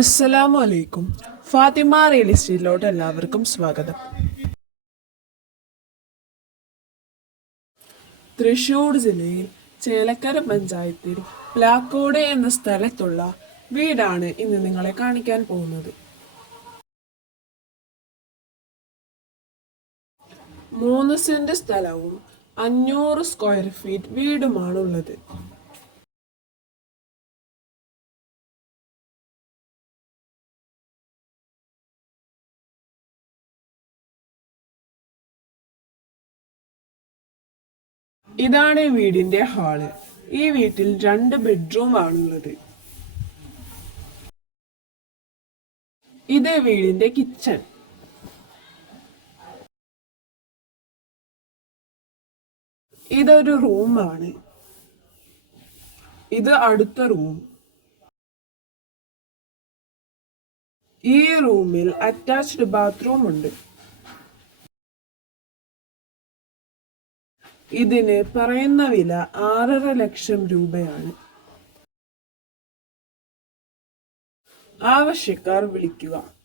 അസ്സലാമു അലൈക്കും ഫാത്തിമ റിയൽ എസ്റ്റേറ്റിലോട്ട് എല്ലാവർക്കും സ്വാഗതം. തൃശൂർ ജില്ലയിൽ ചേലക്കര പഞ്ചായത്തിൽ പ്ലാക്കോട് എന്ന സ്ഥലത്തുള്ള വീടാണ് ഇന്ന് നിങ്ങളെ കാണിക്കാൻ പോകുന്നത്. മൂന്ന് സെന്റ് സ്ഥലവും അഞ്ഞൂറ് സ്ക്വയർ ഫീറ്റ് വീടുമാണുള്ളത്. ഇതാണ് ഈ വീടിന്റെ ഹാൾ. ഈ വീട്ടിൽ രണ്ട് ബെഡ്റൂം ആണുള്ളത്. ഇത് വീടിന്റെ കിച്ചൺ. ഇതൊരു റൂമാണ്. ഇത് അടുത്ത റൂം. ഈ റൂമിൽ അറ്റാച്ച്ഡ് ബാത്റൂം ഉണ്ട്. ഇതിന് പറയുന്ന വില ആറര ലക്ഷം രൂപയാണ്. ആവശ്യക്കാർ വിളിക്കുക.